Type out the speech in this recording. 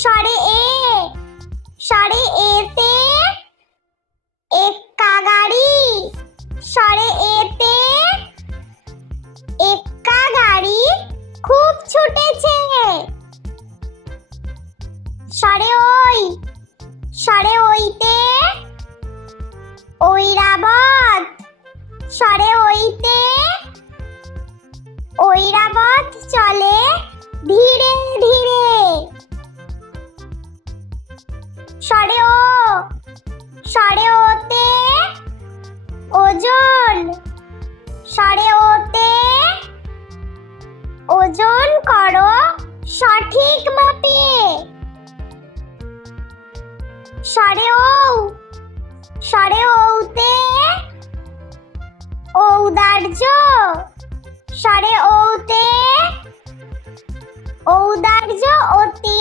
স্বরে এ, স্বরে এতে এক্কা গাড়ি, স্বরে এতে এক্কা গাড়ি খুব ছুটেছে। স্বরে ওই, স্বরে ওইতে ঐরাবত, স্বরে ওইতে ঐরাবত চলে ধীরে ধীরে। স্বরে ও, স্বরে ওতে ওজন, স্বরে ওতে ওজন করো সঠিক মাপে। স্বরে ঔ, স্বরে ঔতে ঔদার্য, স্বরে ঔতে ঔদার্য অতি